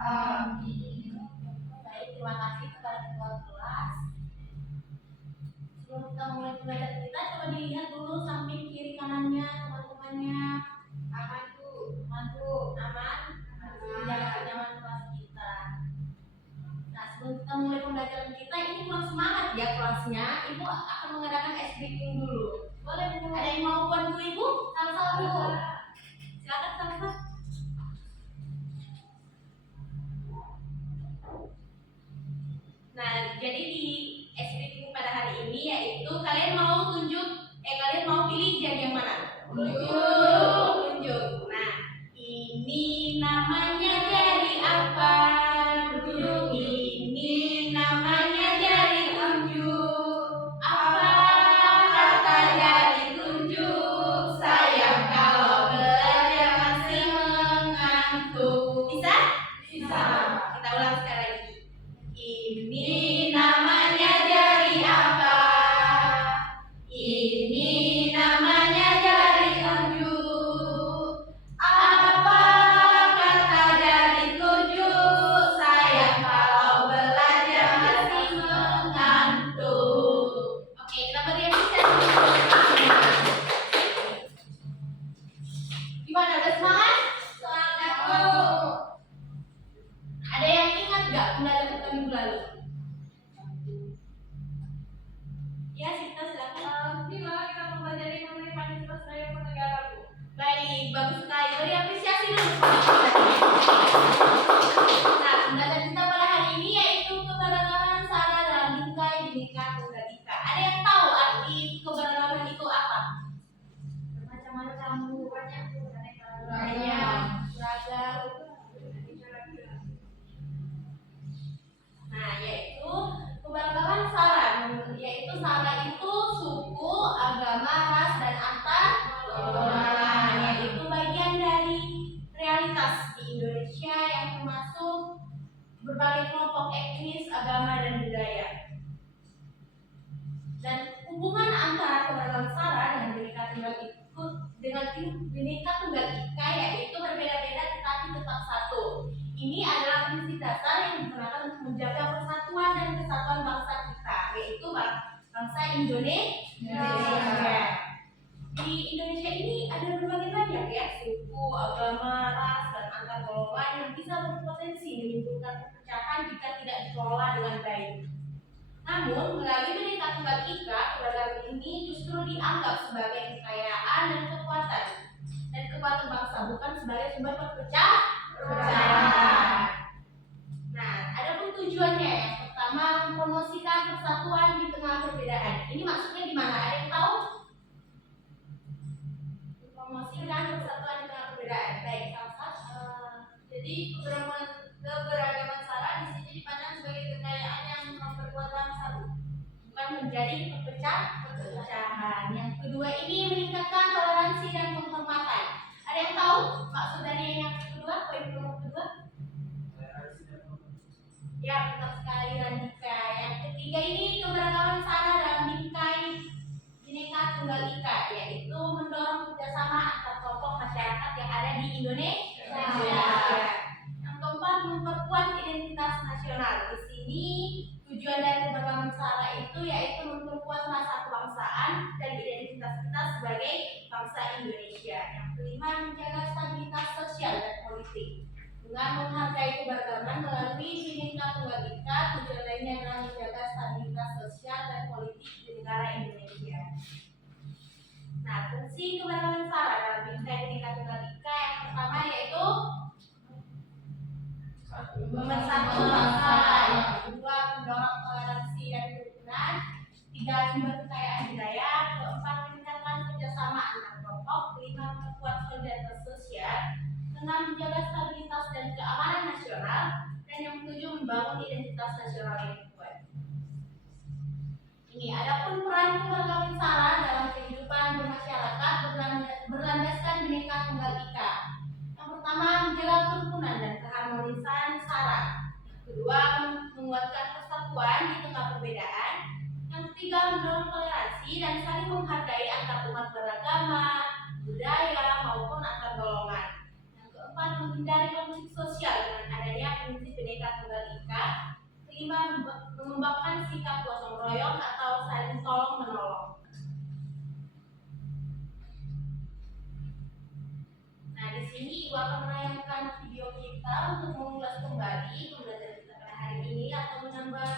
Amin. Baik, terima kasih kepada ketua kelas. Sebelum kita mulai belajar kita, coba dilihat dulu samping kiri kanannya teman-temannya. Aman tuh, aman. Menjaga kenyamanan kelas kita. Nah, sebelum kita mulai pembelajaran kita, ini kurang semangat ya kelasnya. Ibu akan mengadakan ice breaking dulu. Boleh Bu? Ada yang mau bantu Ibu? Salah Bu. Silakan Salsa. Nah, jadi di ice breaking pada hari ini yaitu kalian mau pilih jadi yang mana? Tunjuk. Nah, ini namanya jadi apa? Ini namanya jadi tunjuk. Apa kata jadi tunjuk? Sayang kalau belajar masih mengantuk. Bisa? Bisa. Kita ulang sekali lagi. Ini namanya jadi apa? Ini namanya jadi tunjuk. Apa kata jadi tunjuk? Sayang kalau belajar masih mengantuk. Oke, kita beri apresiasi. Gimana, udah semangat? Semangat. Ada yang ingat gak pembelajaran kita minggu lalu? Ya, kita silakan. Bila kita mempelajari mengenai Pancasila sebagai negara, Bu. Baik, bagus sekali. Beri apresiasi dulu. Nah, pembelajaran kita pada hari ini yaitu keberagaman sara dalam bingkai Bhinneka Tunggal Ika. Ada yang tahu arti keberagaman itu apa? Bermacam-macam, Bu. Banyak, Bu. Banyak, beragam. Nah, yaitu keberagaman sara. Yaitu sara itu suku, agama, ras, dan antar golongan. Yaitu bagian dari realitas di Indonesia yang termasuk berbagai kelompok etnis, agama, dan budaya. Dan hubungan antara keberagaman sara dengan Bhinneka Tunggal Ika yaitu berbeda-beda tetapi tetap satu. Ini adalah prinsip dasar yang digunakan untuk menjaga persatuan dan kesatuan bangsa kita, yaitu bangsa Indonesia. Di Indonesia ini ada berbagai banyak ya suku, agama, ras, dan antar golongan yang bisa berpotensi menimbulkan perpecahan jika tidak dikelola dengan baik. Namun, melalui Bhinneka Tunggal Ika, keberagaman ini justru dianggap sebagai kekayaan dan kekuatan bangsa, bukan sebagai sumber perpecahan. Nah, ada pun tujuannya. Yang pertama, mempromosikan persatuan di tengah perbedaan. Ini maksudnya di mana? Ada yang tahu? Mempromosikan persatuan di tengah perbedaan. Baik, Salsa. Jadi keberagaman sara di sini dipandang sebagai kekayaan yang memperkuat bangsa, Bu. Bukan menjadi perpecahan. Yang kedua ini meningkatkan toleransi dan penghormatan. Ada yang tahu maksud dari yang kedua? Poin kedua? Ya, betul sekali Randika. Yang ketiga ini keberagaman sara dalam bingkai Bhinneka Tunggal Ika, yaitu mendorong kerjasama antar kelompok masyarakat yang ada di Indonesia. Yang keempat, memperkuat identitas nasional. Di sini tujuan dari keberagaman sara itu yaitu memperkuat rasa kebangsaan dan identitas kita sebagai bangsa Indonesia. Yang kelima, menjaga stabilitas sosial dan politik. Dengan menghargai keberagaman melalui Bhinneka Tunggal Ika, tujuan lainnya adalah menjaga stabilitas sosial dan politik di negara Indonesia. Nah, fungsi keberagaman sara dalam bingkai Bhinneka Tunggal Ika yang pertama yaitu mempersatukan bangsa, yang kedua mendorong toleransi dan kerukunan, tiga sumber kekayaan budaya, keempat meningkatkan kerjasama antar kelompok, kelima memperkuat solidaritas sosial, enam menjaga stabilitas dan keamanan nasional, dan yang ketujuh membangun identitas nasional yang kuat. Ini adapun peran keberagaman sara dalam kehidupan bermasyarakat berlandaskan Bhinneka Tunggal Ika. Yang pertama, menjaga kerukunan dan keharmonisan sara. Yang kedua, menguatkan persatuan di tengah perbedaan. Yang ketiga, mendorong toleransi dan saling menghargai antar umat beragama, budaya maupun antar golongan. Yang keempat, menghindari konflik sosial dengan mengembangkan sikap gotong royong atau saling tolong menolong. Nah, di sini Ibu akan menayangkan video kita untuk mengulas kembali pembelajaran kita pada hari ini atau menambah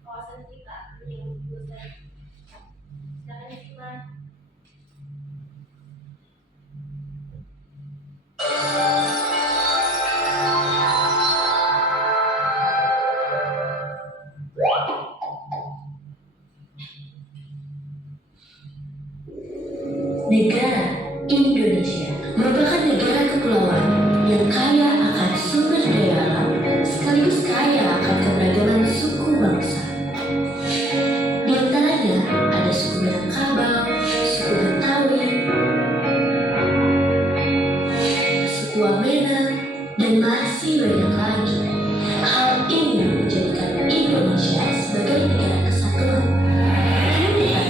wawasan kita yang selesai. Silakan disimak. Negara Indonesia merupakan negara kepulauan yang kaya akan sumber daya alam sekaligus kaya akan keberagaman suku bangsa. Di antaranya ada suku Minangkabau, suku Betawi, suku Wamena, dan masih banyak lagi. Hal ini menjadikan Indonesia sebagai negara kesatuan. Kemudian,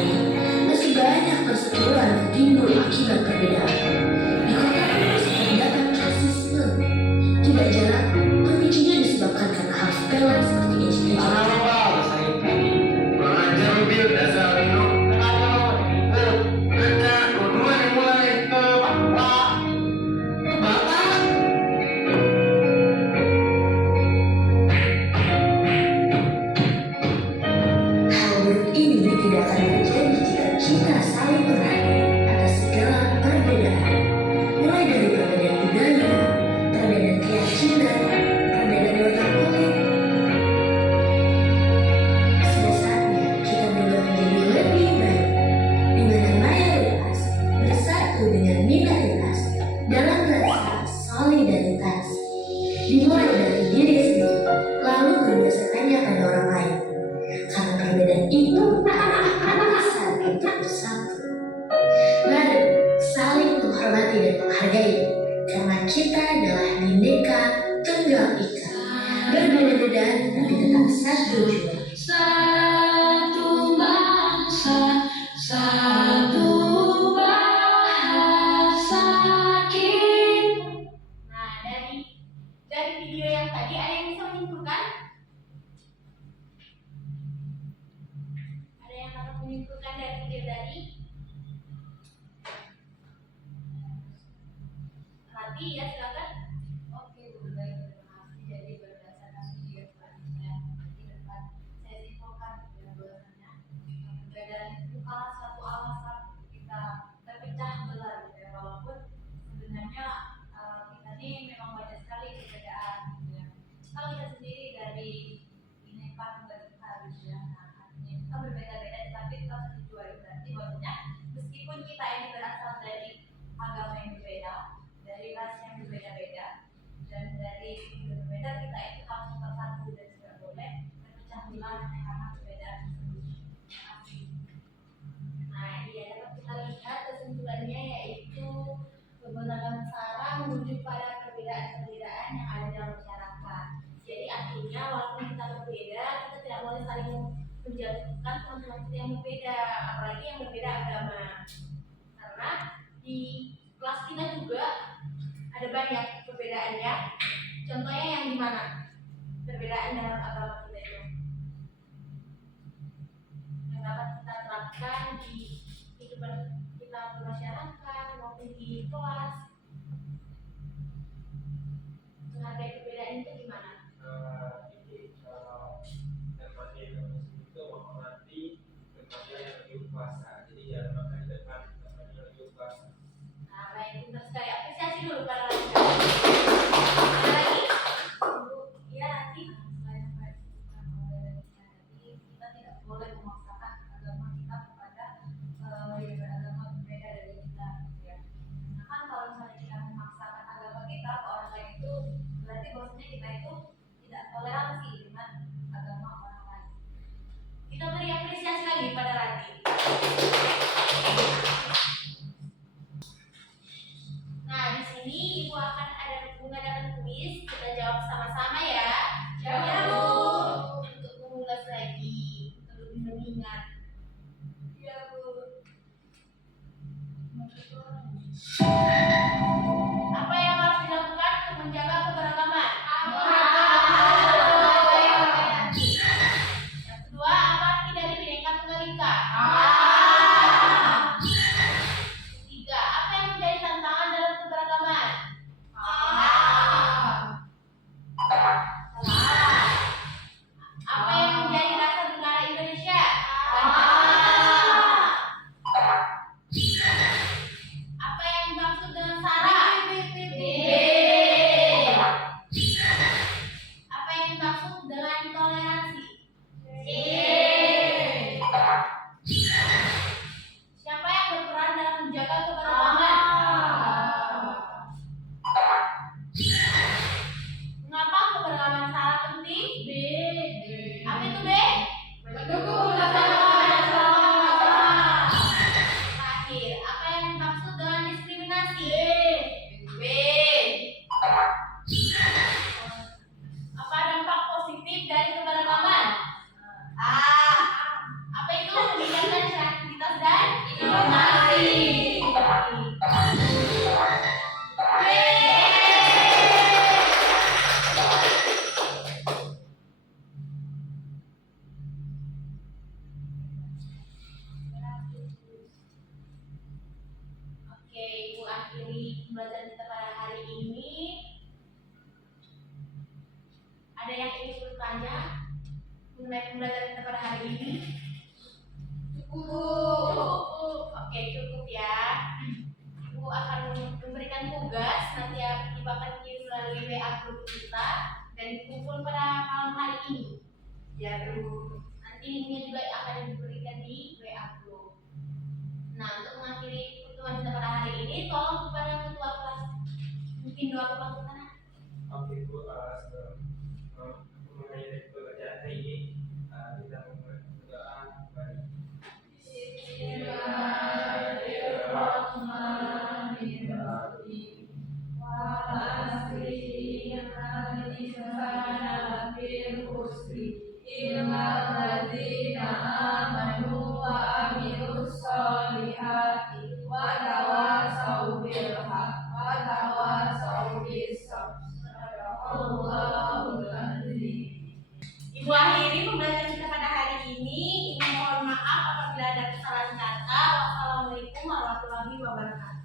masih banyak perseteruan yang timbul akibat perbedaan. Di kota Paris terdapat rasisme. Tidak jarang, pemicunya disebabkan karena hal sepele seperti ejek-ejek. Hal buruk ini tidak akan terjadi jika kita saling menghargai atas segala perbedaan, mulai dari perbedaan budaya, perbedaan keyakinan, perbedaan warna kulit. Sudah saatnya kita berubah menjadi lebih baik, di mana mayoritas bersatu dengan minoritas dalam rasa solidaritas. Dimulai dari diri sendiri, lalu berbiasakannya pada orang lain. Karena perbedaan itu akan bisa untuk bersatu. Mari saling menghormati dan menghargai, karena kita adalah Bhinneka Tunggal Ika. Berbeda-beda tapi tetap satu jua. Satu bangsa, satu bahasa kita. Nah, dari video yang tadi ada yang bisa menyimpulkan? Ada yang dapat menyimpulkan dari video tadi? Nanti ya, silakan. Oke, Bu, baik, terima kasih. Jadi berdasarkan video selanjutnya nanti dapat saya simpulkan ya bahwasanya perbedaan itu bukanlah suatu alasan kita terpecah belah gitu ya, walaupun sebenarnya kita ini memang banyak sekali perbedaan gitu ya. Kalau kita sendiri dari Bhinneka Tunggal Ika gitu ya, nah artinya kita berbeda-beda tetapi kita harus dijual, berarti bahwasanya meskipun kita ini berasal dari agama yang berbeda, dari ras yang berbeda-beda, dan dari yang berbeda, kita itu harus tetap satu dan tidak boleh terpecah belah hanya karena perbedaan tersebut. Nah, iya dapat kita lihat kesimpulannya yaitu menggunakan cara menuju pada perbedaan-perbedaan yang ada dalam masyarakat. Jadi artinya walaupun kita berbeda, kita tidak boleh saling menjatuhkan teman-teman kita yang berbeda, apalagi yang berbeda agama. Karena di kelas kita juga ada banyak perbedaannya. Contohnya yang di mana? Perbedaan dalam agama kita itu. Yang dapat kita terapkan di kehidupan kita bermasyarakat maupun di kelas. Menghargai perbedaan itu gimana? Jadi kalau empati itu menghormati tempatnya yang lebih kuasa. Jadi jangan makan di depan tempatnya yang lebih kuasa. Nah, baik, pintar sekali. Apresiasi dulu para laki. Ada lagi? Bu, ya nanti selain apa yang disebutkan oleh tadi, kita tidak boleh memaksakan agama kita kepada yang beragama berbeda dari kita gitu ya. Nah kan kalau misalnya kita memaksakan agama kita ke orang lain itu berarti bahwasanya kita itu tidak toleransi dengan agama orang lain. Kita beri apresiasi lagi pada Rati. Nah, di sini Ibu akan mengadakan kuis. Kita jawab sama-sama ya. Ya, Bu. Untuk mengulas lagi, untuk lebih mengingat. Iya, Bu. Apa yang harus dilakukan untuk menjaga keberagaman? Ada yang ingin bertanya mengenai pembelajaran kita pada hari ini? Cukup. Oke, cukup ya. Ibu akan memberikan tugas, nanti Ibu akan kirim melalui WA group kita dan dikumpul pada malam hari ini. Ya, Bu. Nanti linknya juga akan diberikan di WA group. Nah, untuk mengakhiri pertemuan kita pada hari ini, tolong kepada ketua kelas mungkin doa pembukaan. Oke Bu, sebelum mengakhiri pekerjaan hari ini, kita berdoa kembali. Ibu akhiri pembelajaran kita pada hari ini. Ibu mohon maaf apabila ada kesalahan kata. Wassalamualaikum warahmatullahi wabarakatuh.